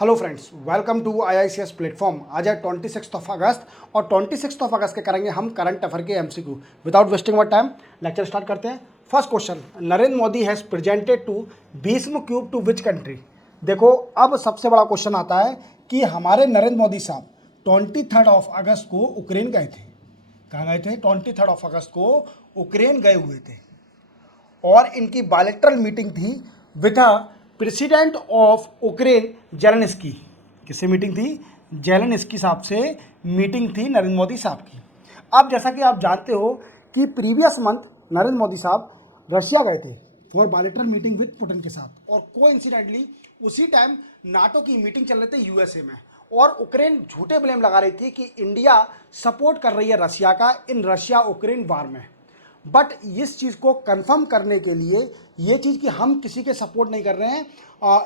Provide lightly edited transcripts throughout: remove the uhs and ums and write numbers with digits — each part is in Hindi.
Hello friends, welcome to IICS platform. आज है 26 अगस्त और 26 अगस्त के करेंगे हम करंट अफेयर के MCQ। Without wasting our time lecture start करते हैं। First question, Narendra Modi has presented to Bhishm cube to which country. देखो, अब सबसे बड़ा क्वेश्चन आता है कि हमारे नरेंद्र मोदी साहब 23 अगस्त को उक्रेन गए थे। कहाँ गए थे? 23 अगस्त को उक्रेन गए हुए थे और इनकी बायलैटरल मीटिंग थी with president of Ukraine Zelensky. किससे मीटिंग थी? जेलेंस्की साहब से मीटिंग थी नरेंद्र मोदी साहब की। अब जैसा कि आप जानते हो कि प्रीवियस मंथ नरेंद्र मोदी साहब रशिया गए थे for bilateral meeting with Putin के साथ, और कोइंसिडेंटली उसी टाइम नाटो की मीटिंग चल रही थी यूएसए में, और उक्रेन झूठे ब्लेम लगा रही थी कि इंडिया सपोर्ट कर रही है रशिया का इन रशिया उक्रेन वार में। बट इस चीज़ को कंफर्म करने के लिए ये चीज़ कि हम किसी के सपोर्ट नहीं कर रहे हैं,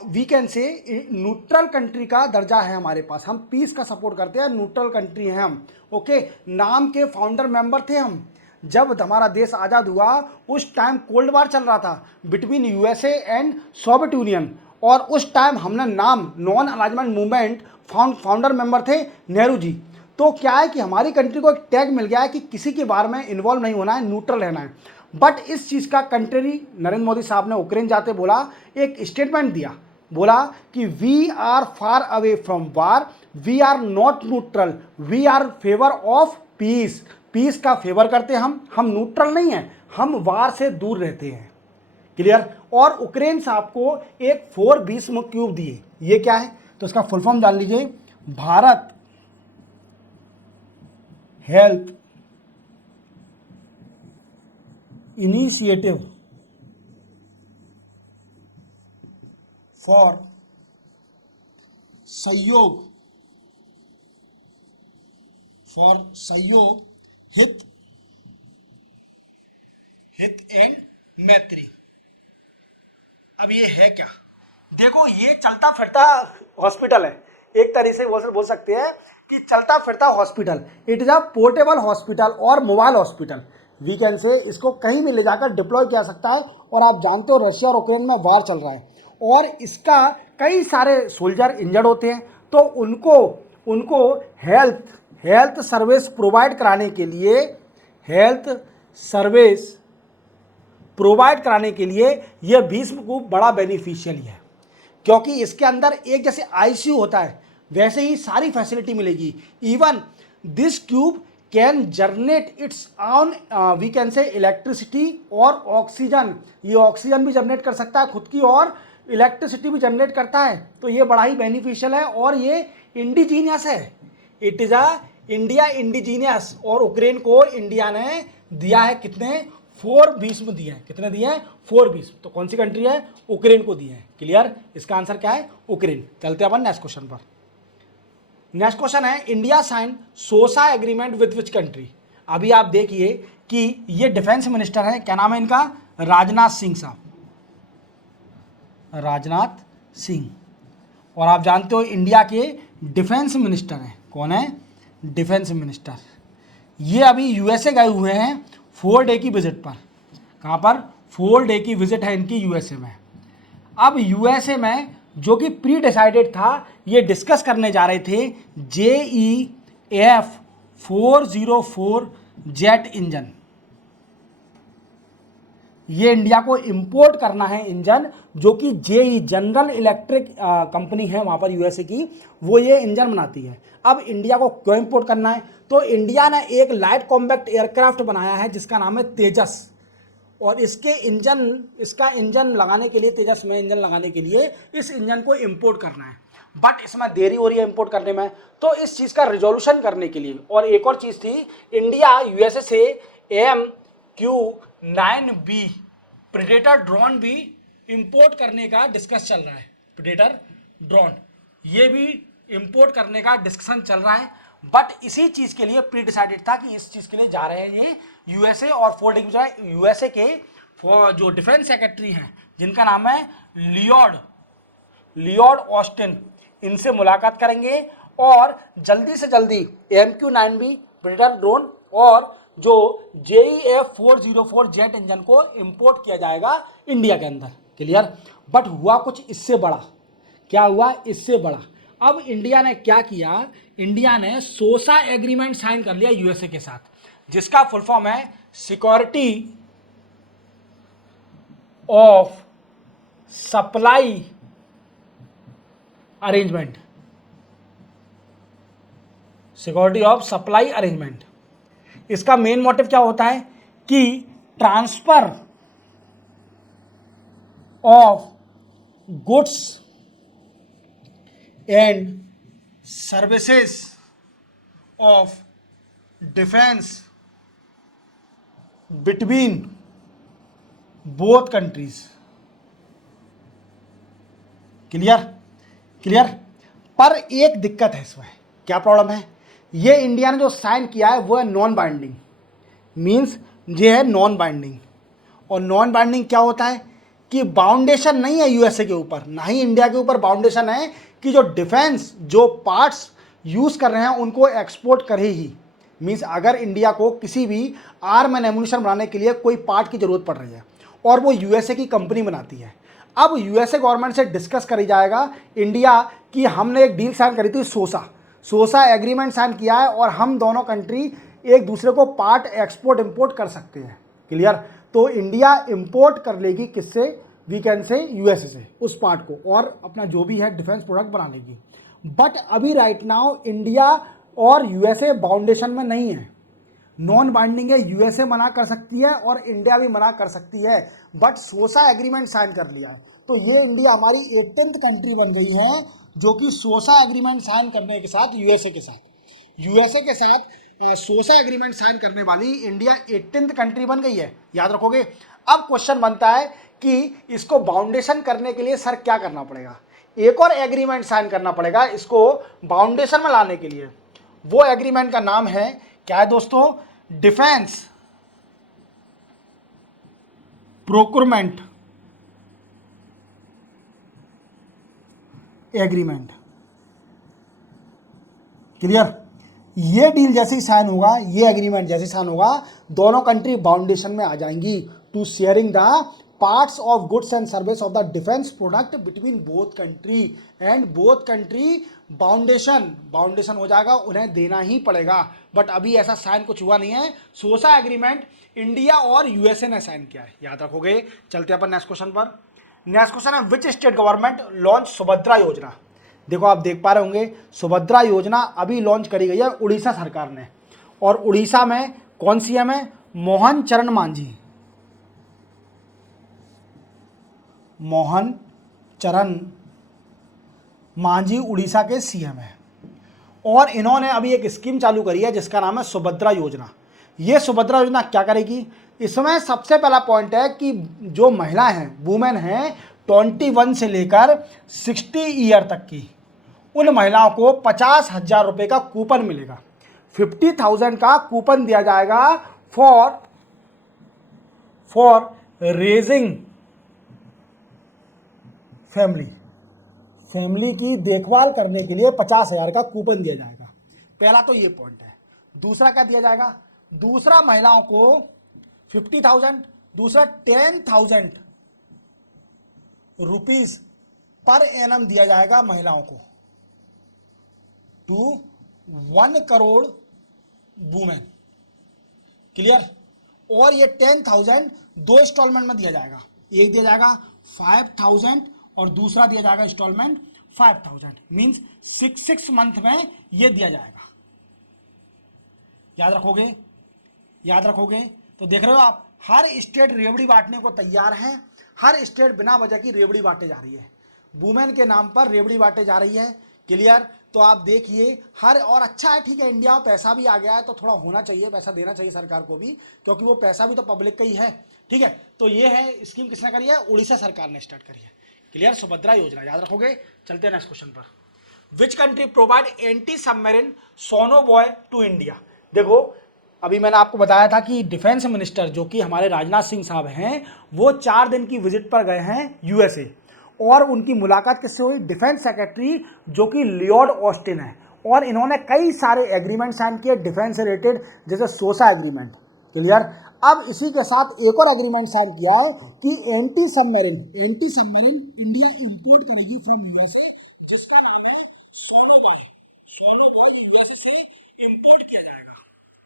we can say neutral country का दर्जा है हमारे पास, हम पीस का सपोर्ट करते हैं, न्यूट्रल कंट्री हैं हम। ओके, नाम के फाउंडर मेंबर थे हम। जब हमारा देश आज़ाद हुआ उस टाइम कोल्ड वार चल रहा था between USA and Soviet union, और उस टाइम हमने नाम non alignment movement founder member थे नेहरू जी। तो क्या है कि हमारी कंट्री को एक टैग मिल गया है कि किसी के बारे में इन्वॉल्व नहीं होना है, न्यूट्रल रहना है। बट इस चीज़ का कंट्री नरेंद्र मोदी साहब ने उक्रेन जाते बोला, एक स्टेटमेंट दिया, बोला कि we are far away from war, we are not neutral, we are favour of peace. Peace का फेवर करते हैं हम न्यूट्रल नहीं हैं, हम वार से दूर रहते हैं। क्लियर? और उक्रेन साहब को एक 4 भीष्म क्यूब दिए। ये क्या है? तो इसका फुल फॉर्म जान लीजिए, भारत हेल्प इनिशिएटिव फॉर सहयोग हित एंड मैत्री। अब ये है क्या? देखो, ये चलता फिरता हॉस्पिटल है, एक तरह से बोल सकते हैं कि चलता फिरता hospital. It is a portable hospital और mobile hospital, we can say. इसको कहीं भी ले जाकर डिप्लॉय किया सकता है। और आप जानते हो रशिया और यूक्रेन में वार चल रहा है और इसका कई सारे सोल्जर इंजर्ड होते हैं, तो उनको हेल्थ सर्विस प्रोवाइड कराने के लिए यह भीष्म क्यूब बड़ा बेनिफिशियल है, क्योंकि इसके अंदर एक जैसे आईसीयू होता है वैसे ही सारी फैसिलिटी मिलेगी। Even this cube can generate its own we can say electricity और ऑक्सीजन। ये ऑक्सीजन भी जनरेट कर सकता है खुद की और इलेक्ट्रिसिटी भी जनरेट करता है, तो ये बड़ा ही बेनिफिशियल है और ये इंडिजीनियस है। It is a India indigenous, और उक्रेन को इंडिया ने दिया है कितने? 4 भीष्म दिए हैं। कितने दिए हैं? 4 भीष्म। तो कौन सी कंट्री है? उक्रेन को दिए हैं। क्लियर? इसका आंसर क्या है? उक्रेन। चलते अपन नेक्स्ट क्वेश्चन पर। नेक्स्ट क्वेश्चन है, India sign SOSA agreement with which country. अभी आप देखिए कि ये डिफेंस मिनिस्टर है, क्या नाम है इनका? राजनाथ सिंह साहब, राजनाथ सिंह। और आप जानते हो इंडिया के डिफेंस मिनिस्टर हैं। कौन है? Defence minister. ये अभी यूएसए गए हुए हैं 4 डे की विजिट पर। कहाँ पर? 4 डे की विजिट है इनकी यूएसए में। अब यूएसए में जो कि प्री डिसाइडेड था, ये डिस्कस करने जा रहे थे JEF 404 जेट इंजन। ये इंडिया को इंपोर्ट करना है इंजन, जो कि JE जनरल इलेक्ट्रिक कंपनी है वहाँ पर यूएसए की, वो ये इंजन बनाती है। अब इंडिया को क्यों इंपोर्ट करना है? तो इंडिया ने एक लाइट कॉम्पैक्ट एयरक्राफ्ट बनाया है जिसका नाम है तेजस, और इसका इंजन लगाने के लिए, तेजस में इंजन लगाने के लिए इस इंजन को इंपोर्ट करना है। बट इसमें देरी हो रही है इंपोर्ट करने में, तो इस चीज़ का रिजोल्यूशन करने के लिए। और एक और चीज़ थी, इंडिया यूएसए से AMQ-9B प्रेडेटर ड्रोन भी इंपोर्ट करने का डिस्कस चल रहा है। प्रेडेटर ड्रोन ये भी इंपोर्ट करने का डिस्कशन चल रहा है। बट इसी चीज़ के लिए प्री डिसाइडेड था कि इस चीज़ के लिए जा रहे हैं ये यूएसए, और 4 डे की यूएसए के जो डिफेंस सेक्रेटरी हैं जिनका नाम है लियोड ऑस्टिन, इनसे मुलाकात करेंगे और जल्दी से जल्दी AMQ-9B प्रेडेटर ड्रोन और जो JEF 404 जेट इंजन को इंपोर्ट किया जाएगा इंडिया के अंदर। क्लियर? बट हुआ कुछ इससे बड़ा। क्या हुआ? इससे बड़ा अब इंडिया ने क्या किया, इंडिया ने सोसा एग्रीमेंट साइन कर लिया यूएसए के साथ, जिसका फुल फॉर्म है security of supply arrangement. Security of supply arrangement, इसका मेन मोटिव क्या होता है कि transfer of goods and services of defence between both countries. Clear clear. पर एक दिक्कत है इसमें, क्या प्रॉब्लम है, ये इंडिया ने जो साइन किया है वो है नॉन बाइंडिंग, मींस ये है नॉन बाइंडिंग। और नॉन बाइंडिंग क्या होता है कि बाउंडेशन नहीं है यूएसए के ऊपर, ना ही इंडिया के ऊपर बाउंडेशन है कि जो डिफेंस जो पार्ट्स यूज कर रहे हैं उनको एक्सपोर्ट करे ही। मींस अगर इंडिया को किसी भी आर्म एंड एम्यूनिशन बनाने के लिए कोई पार्ट की जरूरत पड़ रही है और वो यूएसए की कंपनी बनाती है, अब यूएसए गवर्नमेंट से डिस्कस करी जाएगा इंडिया की, हमने एक डील साइन करी थी सोसा एग्रीमेंट साइन किया है और हम दोनों कंट्री एक दूसरे को पार्ट एक्सपोर्ट इंपोर्ट कर सकते हैं। क्लियर। तो इंडिया इंपोर्ट कर लेगी किससे, वीकेंड से, यूएसए से उस पार्ट को, और अपना जो भी है डिफेंस प्रोडक्ट बना लेगी। बट अभी राइट नाउ इंडिया और यूएसए बाउंडेशन में नहीं है, नॉन बाइंडिंग है, यूएसए मना कर सकती है और इंडिया भी मना कर सकती है, बट सोसा एग्रीमेंट साइन कर लिया है। तो ये इंडिया हमारी 18th कंट्री बन गई है जो कि सोसा एग्रीमेंट साइन करने के साथ यूएसए के साथ सोसा एग्रीमेंट साइन करने वाली इंडिया 18th कंट्री बन गई है, याद रखोगे। अब क्वेश्चन बनता है कि इसको बाउंडेशन करने के लिए सर क्या करना पड़ेगा, एक और एग्रीमेंट साइन करना पड़ेगा इसको बाउंडेशन में लाने के लिए। वो एग्रीमेंट का नाम है क्या है दोस्तों, डिफेंस प्रोक्योरमेंट एग्रीमेंट। क्लियर। ये डील जैसे ही साइन होगा, ये एग्रीमेंट जैसे ही साइन होगा, दोनों कंट्री बाउंडेशन में आ जाएंगी to sharing the parts of goods and service of the defence product between both country, and both country बाउंडेशन हो जाएगा, उन्हें देना ही पड़ेगा। बट अभी ऐसा साइन कुछ हुआ नहीं है, सोसा एग्रीमेंट इंडिया और यूएसए ने साइन किया है, याद रखोगे। चलते हैं अपन नेक्स्ट क्वेश्चन पर। नेक्स्ट क्वेश्चन है which state government launch Subhadra योजना। देखो आप देख पा रहे होंगे सुभद्रा योजना अभी लॉन्च करी गई है उड़ीसा सरकार ने, और उड़ीसा में कौन सीएम है, मोहन चरण मांझी। मोहन चरण मांझी उड़ीसा के सीएम है, और इन्होंने अभी एक स्कीम चालू करी है जिसका नाम है सुभद्रा योजना। ये सुभद्रा योजना क्या करेगी, इसमें सबसे पहला पॉइंट है कि जो महिला हैं, वुमेन हैं 21 से लेकर 60 ईयर तक की, उन महिलाओं को 50,000 रुपये का कूपन मिलेगा, 50,000 का कूपन दिया जाएगा फॉर रेजिंग फैमिली की देखभाल करने के लिए 50,000 का कूपन दिया जाएगा। पहला तो ये पॉइंट है। दूसरा क्या दिया जाएगा, दूसरा महिलाओं को 50,000, दूसरा 10,000 रुपीज पर एनम दिया जाएगा महिलाओं को टू 1 करोड़ वुमेन। क्लियर। और ये 10,000 दो इंस्टॉलमेंट में दिया जाएगा, एक दिया जाएगा 5,000 और दूसरा दिया जाएगा इंस्टॉलमेंट 5,000, मींस 6 मंथ में ये दिया जाएगा। याद रखोगे। तो देख रहे हो आप, हर स्टेट रेवड़ी बांटने को तैयार है, हर स्टेट बिना वजह की रेवड़ी बांटे जा रही है, वुमेन के नाम पर रेवड़ी बांटे जा रही है। क्लियर। तो आप देखिए हर, और अच्छा है, ठीक है, इंडिया में पैसा भी आ गया है तो थोड़ा होना चाहिए, पैसा देना चाहिए सरकार को भी, क्योंकि वो पैसा भी तो पब्लिक का ही है। ठीक है। तो ये है स्कीम किसने करी है, उड़ीसा सरकार ने स्टार्ट करी है। क्लियर, सुभद्रा योजना, याद रखोगे। चलते हैं नेक्स्ट क्वेश्चन पर। Which country provide anti submarine sonobuoy to India. देखो अभी मैंने आपको बताया था कि डिफेंस मिनिस्टर जो कि हमारे राजनाथ सिंह साहब हैं, वो 4 दिन की विजिट पर गए हैं यूएसए, और उनकी मुलाकात किससे हुई, डिफेंस सेक्रेटरी जो कि लियोड ऑस्टिन है, और इन्होंने कई सारे एग्रीमेंट साइन किए डिफेंस से रिलेटेड, जैसे सोसा एग्रीमेंट। क्लियर। अब इसी के साथ एक और एग्रीमेंट साइन किया है कि एंटी सबमरीन इंडिया इंपोर्ट करेगी फ्रॉम यूएसए, जिसका नाम है सोनोबॉय, सोनोबॉय यूएसए से इंपोर्ट किया जाएगा।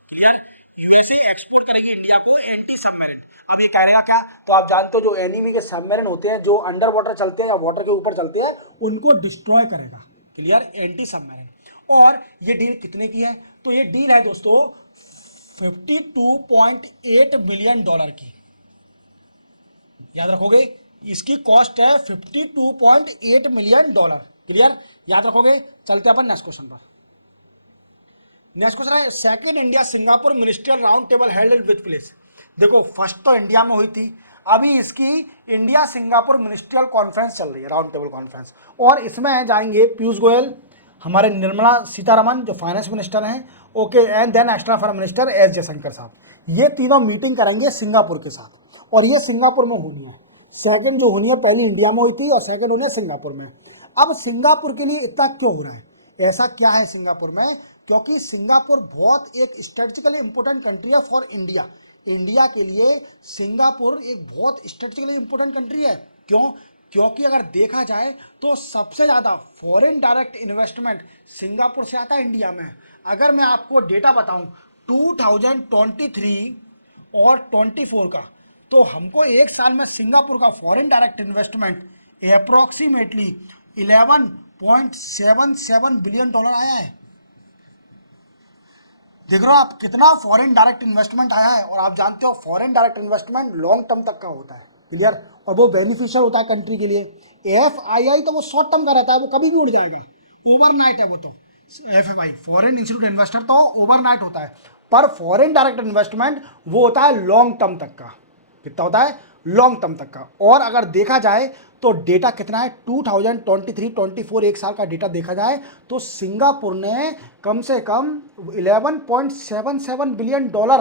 क्लियर? यूएसए एक्सपोर्ट करेगी इंडिया को एंटी सबमरीन। अब ये कहेगा क्या, तो आप जानते हो जो एनिमी के सबमरीन होते हैं जो अंडर वाटर चलते हैं या वाटर के ऊपर चलते हैं उनको डिस्ट्रॉय करेगा। क्लियर? Anti submarine. और ये डील कितने की है, तो ये डील है दोस्तों 52.8 बिलियन डॉलर की। याद रखोगे, इसकी कॉस्ट है 52.8 मिलियन डॉलर। क्लियर? याद रखोगे। चलते अपन नेक्स्ट क्वेश्चन पर। नेक्स्ट क्वेश्चन है second India Singapore ministerial round table held with place. देखो फर्स्ट तो इंडिया में हुई थी, अभी इसकी इंडिया सिंगापुर मिनिस्ट्रियल कॉन्फ्रेंस चल रही है, राउंड टेबल कॉन्फ्रेंस। और इसमें जाएंगे पीयूष गोयल, हमारे निर्मला सीतारमन जो फाइनेंस मिनिस्टर हैं, okay, and then external affair minister S Jaishankar साहब। ये तीनों मीटिंग करेंगे सिंगापुर के साथ और ये सिंगापुर में होनी है। सेकंड जो होनी है, पहली इंडिया में हुई थी और सेकंड होनी है सिंगापुर में। अब सिंगापुर के लिए इतना क्यों हो रहा है, ऐसा क्या है सिंगापुर में, क्योंकि सिंगापुर बहुत एक स्ट्रेटेजिकली इंपॉर्टेंट कंट्री है फॉर इंडिया। इंडिया के लिए सिंगापुर एक बहुत स्ट्रेटेजिकली इंपॉर्टेंट कंट्री है। क्यों? क्योंकि अगर देखा जाए तो सबसे ज़्यादा फॉरेन डायरेक्ट इन्वेस्टमेंट सिंगापुर से आता है इंडिया में। अगर मैं आपको डेटा बताऊं 2023 और 24 का, तो हमको एक साल में सिंगापुर का foreign direct investment approximately 11.77 billion dollar आया है। देख रहे हो आप कितना फॉरेन डायरेक्ट इन्वेस्टमेंट आया है। और आप जानते हो foreign direct investment long term तक का होता है। क्लियर? और वो बेनिफिशियल होता है कंट्री के लिए। एफआईआई तो वो शॉर्ट टर्म का रहता है, वो कभी भी उड़ जाएगा, ओवरनाइट है वो तो। एफएफआई फॉरेन इंस्टीट्यूट इन्वेस्टर तो ओवरनाइट होता है, पर फॉरेन डायरेक्ट इन्वेस्टमेंट वो होता है लॉन्ग टर्म तक का। कितना होता है? लॉन्ग टर्म तक का। और अगर देखा जाए तो डेटा कितना है, 2023-24 एक साल का डेटा देखा जाए तो सिंगापुर ने कम से कम 11.77 बिलियन डॉलर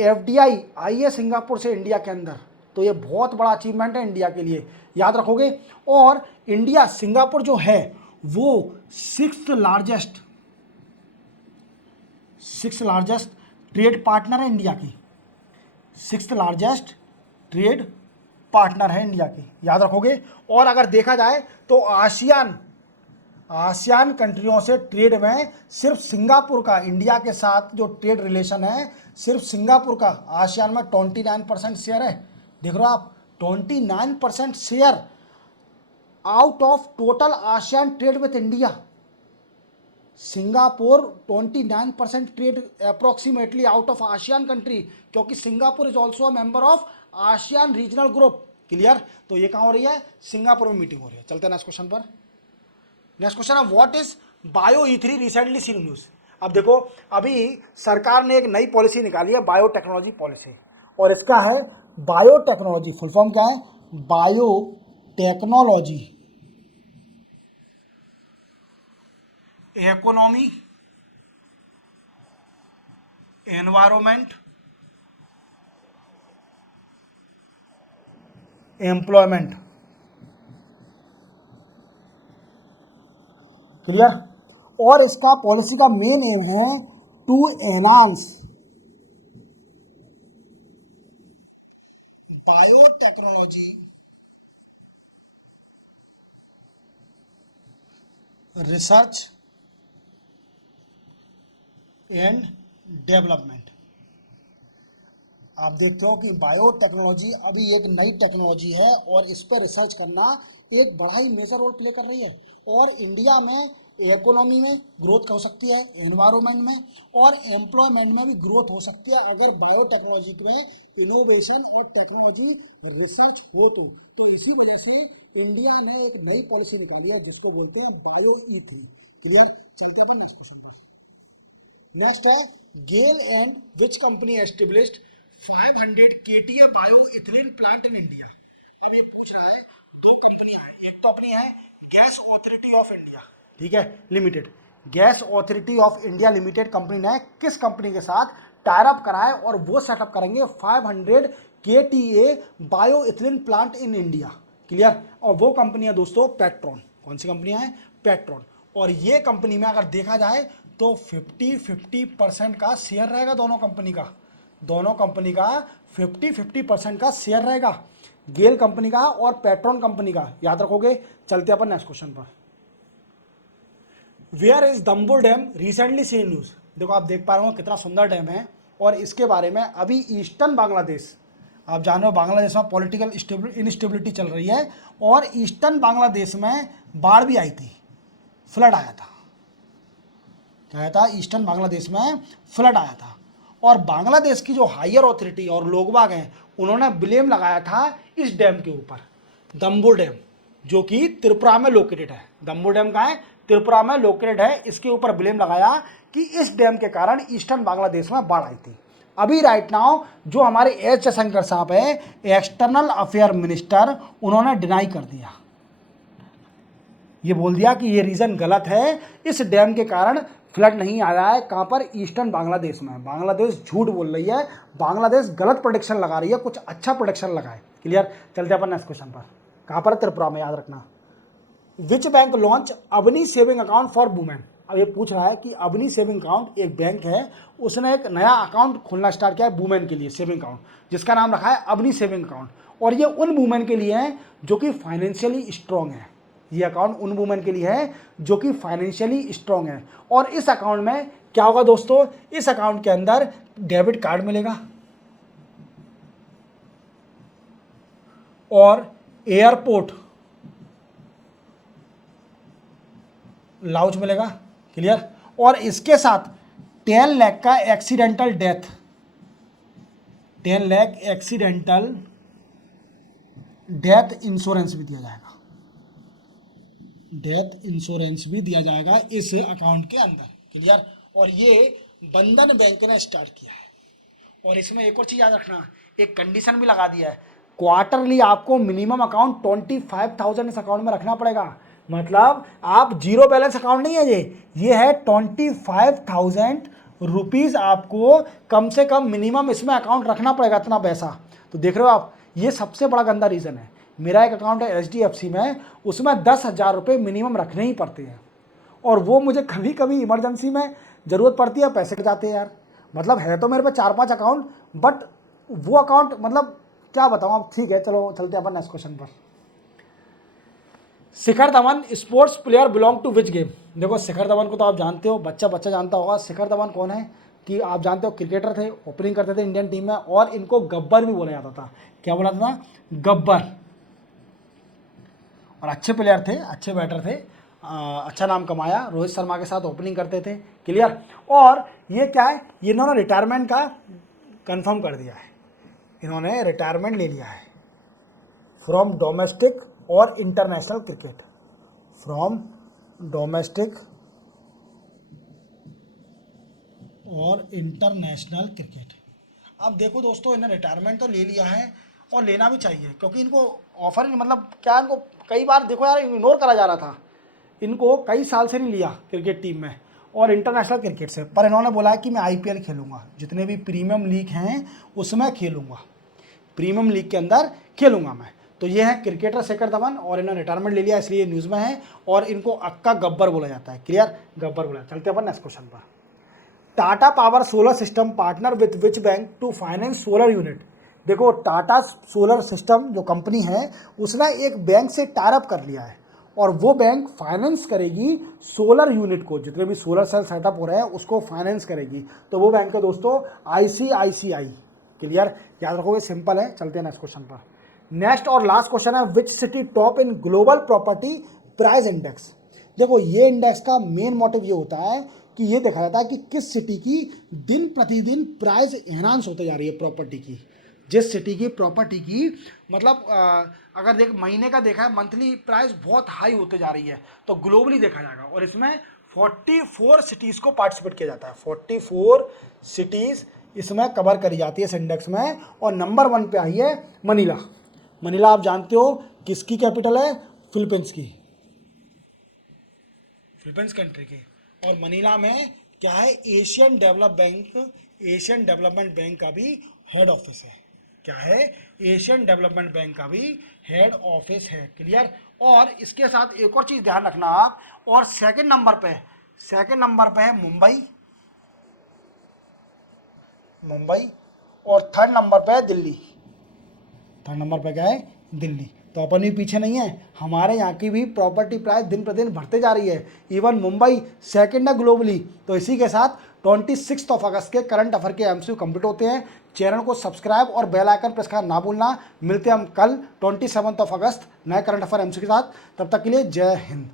एफडीआई आई है सिंगापुर से इंडिया के अंदर। तो ये बहुत बड़ा अचीवमेंट है इंडिया के लिए, याद रखोगे। और इंडिया सिंगापुर जो है वो सिक्स्थ लार्जेस्ट ट्रेड पार्टनर है इंडिया की। सिक्स्थ लार्जेस्ट ट्रेड पार्टनर है इंडिया की, याद रखोगे। और अगर देखा जाए तो आसियान कंट्रियों से ट्रेड में सिर्फ सिंगापुर का इंडिया के साथ जो ट्रेड रिलेशन है, सिर्फ सिंगापुर का आसियान में 29% शेयर है। देख रहे हो आप, 29% share out of total ASEAN trade with India. Singapore 29% trade approximately out of ASEAN country, क्योंकि Singapore is also a member of ASEAN regional group. Clear? तो ये कहाँ हो रही है? सिंगापुर में मीटिंग हो रही है। चलते हैं नेक्स्ट क्वेश्चन पर। नेक्स्ट क्वेश्चन है what is bio ई3 recently seen news. अब देखो, अभी सरकार ने एक नई पॉलिसी निकाली है, बायोटेक्नोलॉजी पॉलिसी। और इसका है बायोटेक्नोलॉजी, फुल फॉर्म क्या है? Biotechnology economy, environment, employment. Clear? और इसका पॉलिसी का मेन एम है to enhance biotechnology research and development. आप देखते हो कि बायोटेक्नोलॉजी अभी एक नई टेक्नोलॉजी है और इस पर रिसर्च करना एक बड़ा ही मेजर रोल प्ले कर रही है। और इंडिया में इकोनॉमी में ग्रोथ हो सकती है, एनवायरनमेंट में और एम्प्लॉयमेंट में भी ग्रोथ हो सकती है अगर बायोटेक्नोलॉजी में इनोवेशन और टेक्नोलॉजी रिसर्च हो तो इसी वजह से इंडिया ने एक नई पॉलिसी निकाली है जिसको बोलते हैं बायो ई3। क्लियर? चलते हैं नेक्स्ट क्वेश्चन पर। नेक्स्ट है GAIL and which company established 500 KTA bio ethylene plant in India. अब ये पूछ रहा है, दो कंपनियां हैं, एक तो अपनी है गैस ऑथोरिटी ऑफ इंडिया, ठीक है, limited. Gas authority of India limited company ने किस कंपनी के साथ टायर अप करा है और वो सेटअप करेंगे 500 KTA bio ethylene plant in India. Clear? और वो कंपनी है दोस्तों पेट्रोन। कौन सी कंपनी है? पेट्रोन। और ये कंपनी में अगर देखा जाए तो 50-50% का शेयर रहेगा दोनों कंपनी का। दोनों कंपनी का 50-50% का शेयर रहेगा, गेल कंपनी का और पेट्रोन कंपनी का, याद रखोगे। चलते अपन नेक्स्ट क्वेश्चन पर। Where is Dambulla dam recently seen news. देखो आप देख पा रहे हो कितना सुंदर डैम है, और इसके बारे में अभी ईस्टर्न बांग्लादेश, आप जान रहे हो बांग्लादेश में पॉलिटिकल इनस्टेबिलिटी चल रही है, और ईस्टर्न बांग्लादेश में बाढ़ भी आई थी, फ्लड आया था। क्या आया था? ईस्टर्न बांग्लादेश में फ्लड आया था, और बांग्लादेश की जो हायर अथॉरिटी और लोग बाग हैं उन्होंने ब्लेम लगाया था इस डैम के ऊपर, दम्बुल डैम, जो कि त्रिपुरा में लोकेटेड है। दम्बुल डैम कहाँ है? त्रिपुरा में लोकेटेड है। इसके ऊपर ब्लेम लगाया कि इस डैम के कारण ईस्टर्न बांग्लादेश में बाढ़ आई थी। अभी राइट नाउ जो हमारे एस जयशंकर साहब है, एक्सटर्नल अफेयर मिनिस्टर, उन्होंने डिनाई कर दिया, ये बोल दिया कि ये रीज़न गलत है, इस डैम के कारण फ्लड नहीं आया है। कहाँ पर? ईस्टर्न बांग्लादेश में। बांग्लादेश झूठ बोल रही है, बांग्लादेश गलत प्रोडिक्शन लगा रही है, कुछ अच्छा प्रोडिक्शन लगाए। क्लियर? चलते अपन नेक्स्ट क्वेश्चन पर। कहाँ पर? त्रिपुरा में, याद रखना। Which bank launch Avni saving account for women. अब ये पूछ रहा है कि अवनी सेविंग अकाउंट एक बैंक है, उसने एक नया अकाउंट खोलना स्टार्ट किया है वुमेन के लिए, सेविंग अकाउंट, जिसका नाम रखा है अवनी सेविंग अकाउंट। और ये उन वुमेन के लिए है जो कि फाइनेंशियली स्ट्रांग है। ये अकाउंट उन वुमेन के लिए है जो कि फाइनेंशियली स्ट्रांग है। और इस अकाउंट में क्या होगा दोस्तों? इस अकाउंट के अंदर डेबिट कार्ड मिलेगा, और एयरपोर्ट लाउंज मिलेगा। क्लियर? और इसके साथ 10 लाख का accidental death, 10 lakh accidental death insurance भी दिया जाएगा, डेथ इंश्योरेंस भी दिया जाएगा इस अकाउंट के अंदर। क्लियर? और ये बंधन बैंक ने स्टार्ट किया है। और इसमें एक और चीज़ याद रखना, एक कंडीशन भी लगा दिया है, क्वार्टरली आपको मिनिमम अकाउंट 25,000 इस अकाउंट में रखना पड़ेगा। मतलब आप जीरो बैलेंस अकाउंट नहीं है ये है 25,000 रुपीज़ आपको कम से कम मिनिमम इसमें अकाउंट रखना पड़ेगा, इतना पैसा। तो देख रहे हो आप, ये सबसे बड़ा गंदा रीज़न है। मेरा एक अकाउंट है HDFC में, उसमें 10,000 रुपये मिनिमम रखने ही पड़ते हैं, और वो मुझे कभी कभी इमरजेंसी में ज़रूरत पड़ती है, पैसे जाते हैं यार। मतलब है तो मेरे पे 4-5 अकाउंट, बट वो अकाउंट मतलब क्या बताऊँ अब। ठीक है, चलो चलते हैं अपन नेक्स्ट क्वेश्चन पर। Shikhar Dhawan sports player belong to which game. देखो शिखर धवन को तो आप जानते हो, बच्चा बच्चा जानता होगा। शिखर धवन कौन है? कि आप जानते हो क्रिकेटर थे, ओपनिंग करते थे इंडियन टीम में, और इनको गब्बर भी बोला जाता था। क्या बोला था? गब्बर। और अच्छे प्लेयर थे, अच्छे बैटर थे, अच्छा नाम कमाया, रोहित शर्मा के साथ ओपनिंग करते थे। क्लियर? और ये क्या है? इन्होंने रिटायरमेंट का कंफर्म कर दिया है, इन्होंने रिटायरमेंट ले लिया है फ्रॉम डोमेस्टिक और इंटरनेशनल क्रिकेट, फ्रॉम डोमेस्टिक और इंटरनेशनल क्रिकेट। अब देखो दोस्तों, इन्हें रिटायरमेंट तो ले लिया है, और लेना भी चाहिए, क्योंकि इनको ऑफर मतलब क्या, इनको कई बार देखो यार इग्नोर करा जा रहा था, इनको कई साल से नहीं लिया क्रिकेट टीम में और इंटरनेशनल क्रिकेट से। पर इन्होंने बोला है कि मैं IPL खेलूंगा, जितने भी प्रीमियम लीग हैं उसमें खेलूंगा, प्रीमियम लीग के अंदर खेलूंगा मैं। तो ये है क्रिकेटर शिखर धवन, और इन्होंने रिटायरमेंट ले लिया, इसलिए न्यूज़ में है, और इनको अक्का गब्बर बोला जाता है। क्लियर? गब्बर बोला। चलते अपन नेक्स्ट क्वेश्चन पर। Tata power solar system partner with which bank to finance solar unit. देखो टाटा सोलर सिस्टम जो कंपनी है, उसने एक बैंक से टाइप कर लिया है, और वो बैंक फाइनेंस करेगी सोलर यूनिट को, जितने भी सोलर सेल सेटअप हो रहे हैं उसको फाइनेंस करेगी। तो वो बैंक है दोस्तों ICICI। क्लियर? याद रखोगे, सिंपल है। चलते हैं नेक्स्ट क्वेश्चन पर। नेक्स्ट और लास्ट क्वेश्चन है, which city top in global property price index. देखो ये इंडेक्स का मेन मोटिव ये होता है कि ये देखा जाता है कि किस सिटी की दिन प्रतिदिन प्राइस एनहांस होते जा रही है प्रॉपर्टी की। जिस सिटी की प्रॉपर्टी की मतलब अगर देख महीने का देखा है, मंथली प्राइस बहुत हाई होते जा रही है, तो ग्लोबली देखा जाएगा। और इसमें 44 सिटीज़ को पार्टिसिपेट किया जाता है, 44 सिटीज़ इसमें कवर करी जाती है इस इंडेक्स में। और नंबर 1 पे आई है मनीला। मनीला आप जानते हो किसकी कैपिटल है? फिलीपींस की, फिलीपींस कंट्री की। और मनीला में क्या है? एशियन डेवलपमेंट बैंक का भी हेड ऑफिस है। क्या है? एशियन डेवलपमेंट बैंक का भी हेड ऑफिस है। क्लियर? और इसके साथ एक और चीज ध्यान रखना आप, और सेकंड नंबर पे है मुंबई, और थर्ड नंबर पे है दिल्ली। थर्ड नंबर पे क्या है? दिल्ली। तो अपन भी पीछे नहीं है, हमारे यहाँ की भी प्रॉपर्टी प्राइस दिन प्रतिदिन बढ़ते जा रही है। इवन मुंबई सेकंड है ग्लोबली। तो इसी के साथ 26 अगस्त के करंट अफेयर के एमसीक्यू कंप्लीट होते हैं। चैनल को सब्सक्राइब और बेल आइकन प्रेस करना ना भूलना। मिलते हैं हम कल 27 अगस्त नए करंट अफेयर एमसीक्यू के साथ। तब तक के लिए जय हिंद।